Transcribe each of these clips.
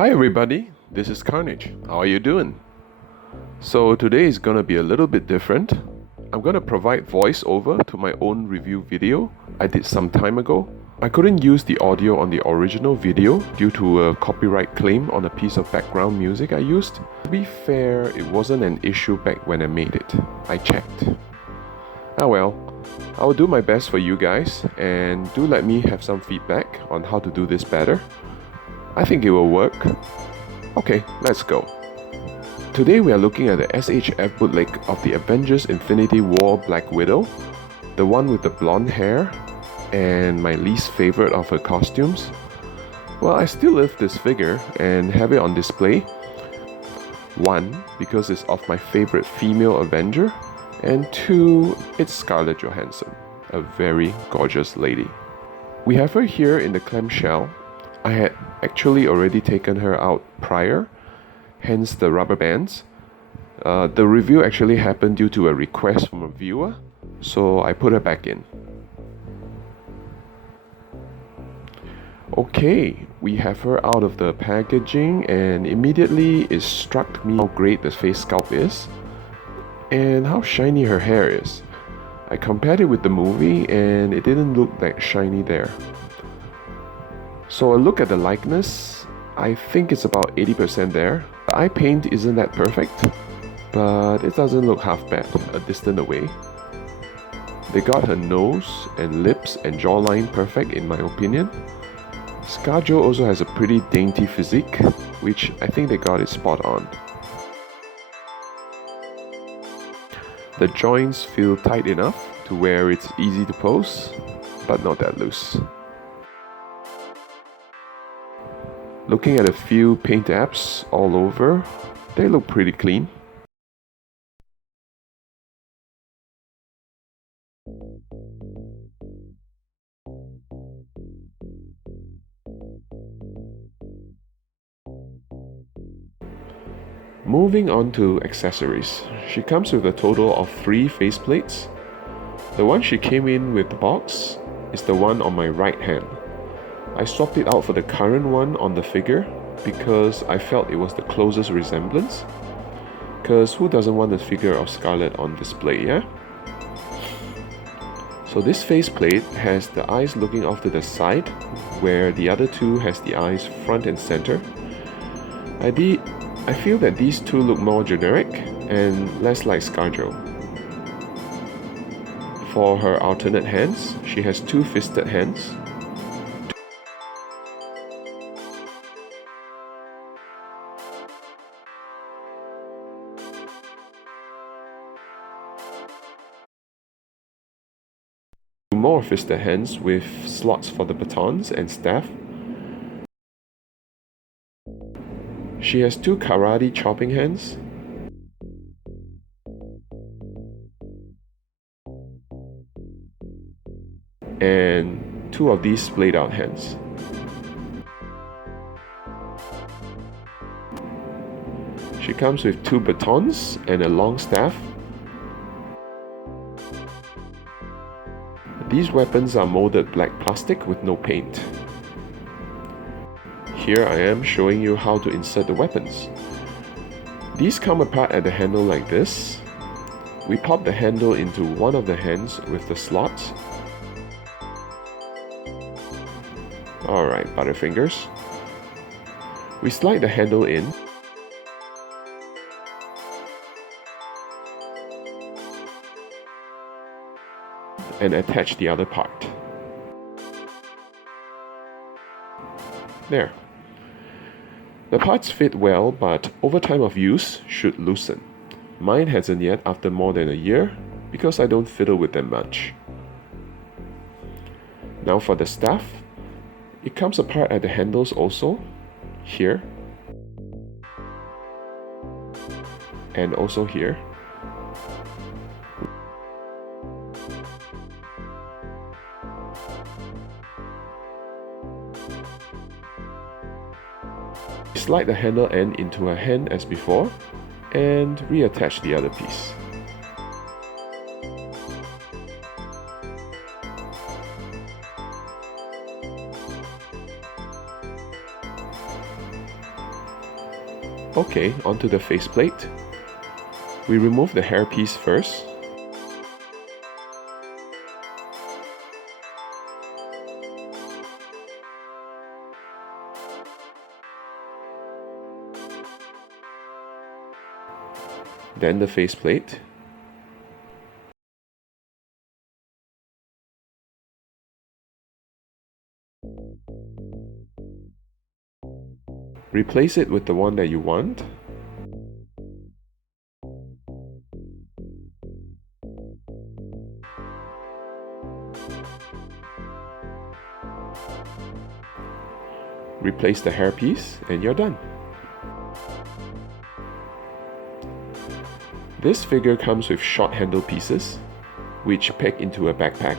Hi everybody, this is Karnage. How are you doing? So today is gonna be a little bit different. I'm gonna provide voiceover to my own review video I did some time ago. I couldn't use the audio on the original video due to a copyright claim on a piece of background music I used. To be fair, it wasn't an issue back when I made it. I checked. Ah well, I will do my best for you guys, and do let me have some feedback on how to do this better. I think it will work. Okay, let's go. Today we are looking at the SHF bootleg of the Avengers Infinity War Black Widow, the one with the blonde hair, and my least favorite of her costumes. Well, I still love this figure and have it on display. One, because it's of my favorite female Avenger, and two, it's Scarlett Johansson, a very gorgeous lady. We have her here in the clamshell. I had actually already taken her out prior, hence the rubber bands. The review actually happened due to a request from a viewer, so I put her back in. Okay, we have her out of the packaging, and immediately it struck me how great the face sculpt is and how shiny her hair is. I compared it with the movie and it didn't look that shiny there. So a look at the likeness, I think it's about 80% there. The eye paint isn't that perfect, but it doesn't look half bad a distance away. They got her nose and lips and jawline perfect in my opinion. ScarJo also has a pretty dainty physique, which I think they got it spot on. The joints feel tight enough to where it's easy to pose, but not that loose. Looking at a few paint apps all over, they look pretty clean. Moving on to accessories, she comes with a total of 3 faceplates. The one she came in with the box is the one on my right hand. I swapped it out for the current one on the figure because I felt it was the closest resemblance. Cause who doesn't want the figure of Scarlett on display, yeah? So this faceplate has the eyes looking off to the side, where the other two has the eyes front and center. I feel that these two look more generic and less like ScarJo. For her alternate hands, she has 2 fisted hands. More fisted hands with slots for the batons and staff. She has 2 karate chopping hands. And 2 of these splayed out hands. She comes with 2 batons and a long staff. These weapons are molded black plastic with no paint. Here I am showing you how to insert the weapons. These come apart at the handle like this. We pop the handle into one of the hands with the slots. Alright, butterfingers. We slide the handle in. And attach the other part. There. The parts fit well, but over time of use should loosen. Mine hasn't yet after more than a year because I don't fiddle with them much. Now for the staff. It comes apart at the handles also, here, and also here. Slide the handle end into her hand as before, and reattach the other piece. Okay, onto the faceplate. We remove the hairpiece first. Then the faceplate. Replace it with the one that you want. Replace the hairpiece and you're done. This figure comes with short handle pieces, which peg into a backpack.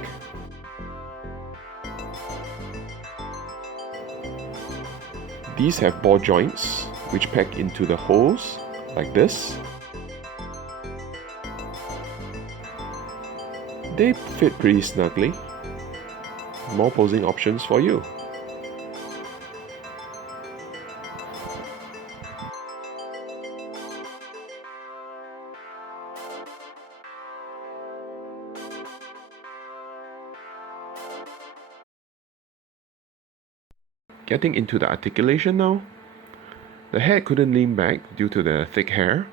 These have ball joints, which peg into the holes, like this. They fit pretty snugly. More posing options for you. Getting into the articulation now. The head couldn't lean back due to the thick hair.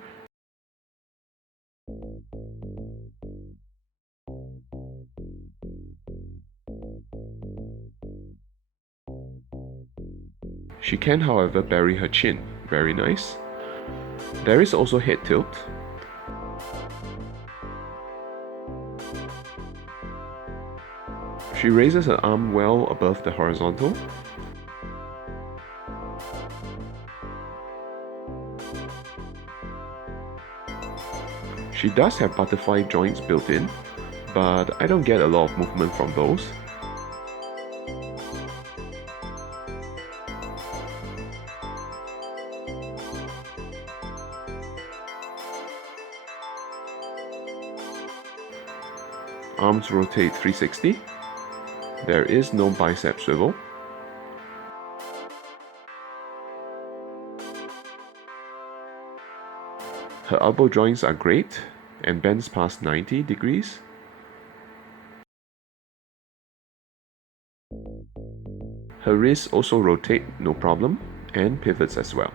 She can, however, bury her chin. Very nice. There is also head tilt. She raises her arm well above the horizontal. She does have butterfly joints built in, but I don't get a lot of movement from those. Arms rotate 360. There is no bicep swivel. Her elbow joints are great and bends past 90 degrees. Her wrists also rotate no problem and pivots as well.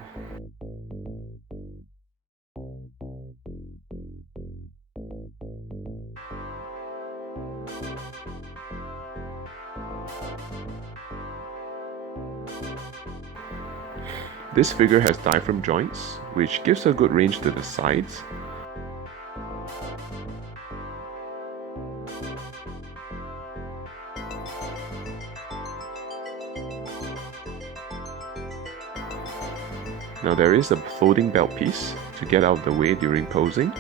This figure has diaphragm joints, which gives her good range to the sides. Now there is a floating belt piece to get out of the way during posing,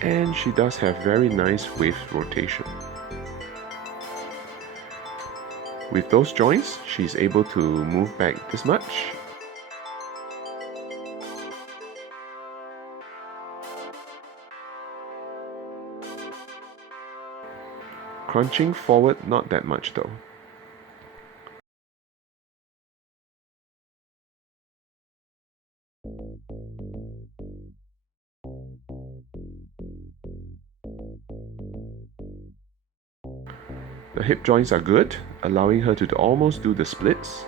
and she does have very nice waist rotation. With those joints, she's able to move back this much. Crunching forward, not that much though. The hip joints are good, allowing her to almost do the splits.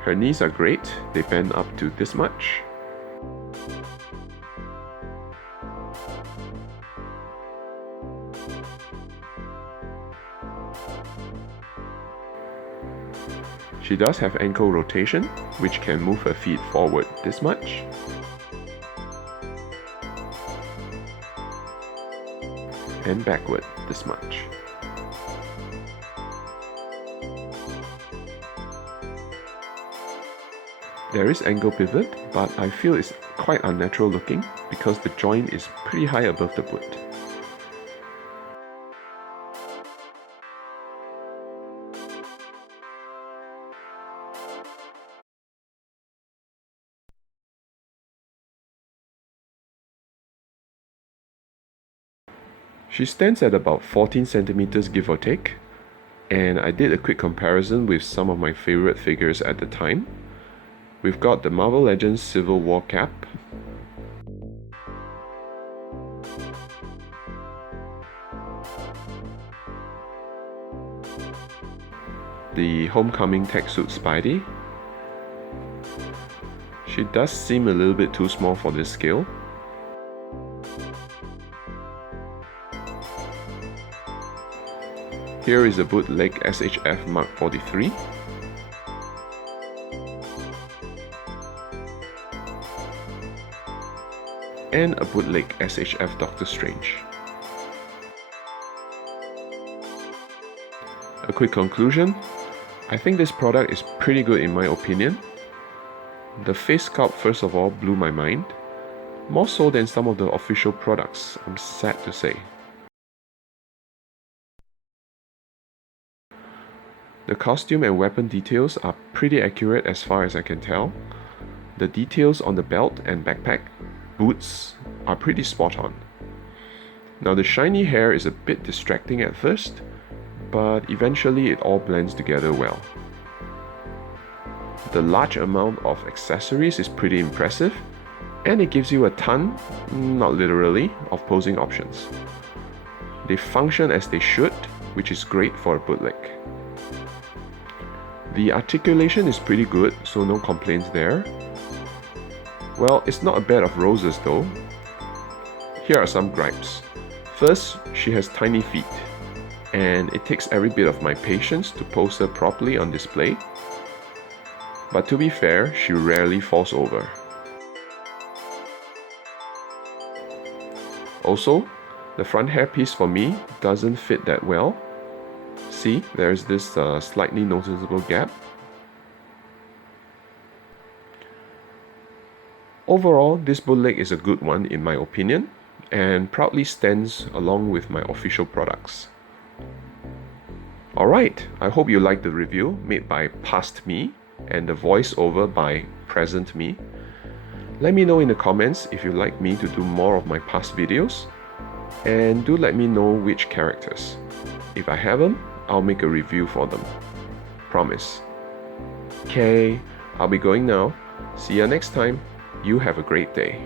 Her knees are great, they bend up to this much. She does have ankle rotation, which can move her feet forward this much. And backward this much. There is ankle pivot, but I feel it's quite unnatural looking because the joint is pretty high above the foot. She stands at about 14 centimeters give or take, and I did a quick comparison with some of my favorite figures at the time. We've got the Marvel Legends Civil War cap, the Homecoming tech suit Spidey. She does seem a little bit too small for this scale. Here is a bootleg SHF Mark 43. And a bootleg SHF Doctor Strange. A quick conclusion, I think this product is pretty good in my opinion. The face sculpt first of all blew my mind, more so than some of the official products, I'm sad to say. The costume and weapon details are pretty accurate as far as I can tell. The details on the belt and backpack, boots, are pretty spot on. Now the shiny hair is a bit distracting at first, but eventually it all blends together well. The large amount of accessories is pretty impressive, and it gives you a ton, not literally, of posing options. They function as they should, which is great for a bootleg. The articulation is pretty good, so no complaints there. Well, it's not a bed of roses though. Here are some gripes. First, she has tiny feet, and it takes every bit of my patience to pose her properly on display. But to be fair, she rarely falls over. Also, the front hairpiece for me doesn't fit that well. See, there's this slightly noticeable gap. Overall, this bootleg is a good one in my opinion, and proudly stands along with my official products. Alright, I hope you liked the review made by Past Me and the voiceover by Present Me. Let me know in the comments if you'd like me to do more of my past videos, and do let me know which characters. If I have them, I'll make a review for them. Promise. Okay, I'll be going now. See you next time. You have a great day.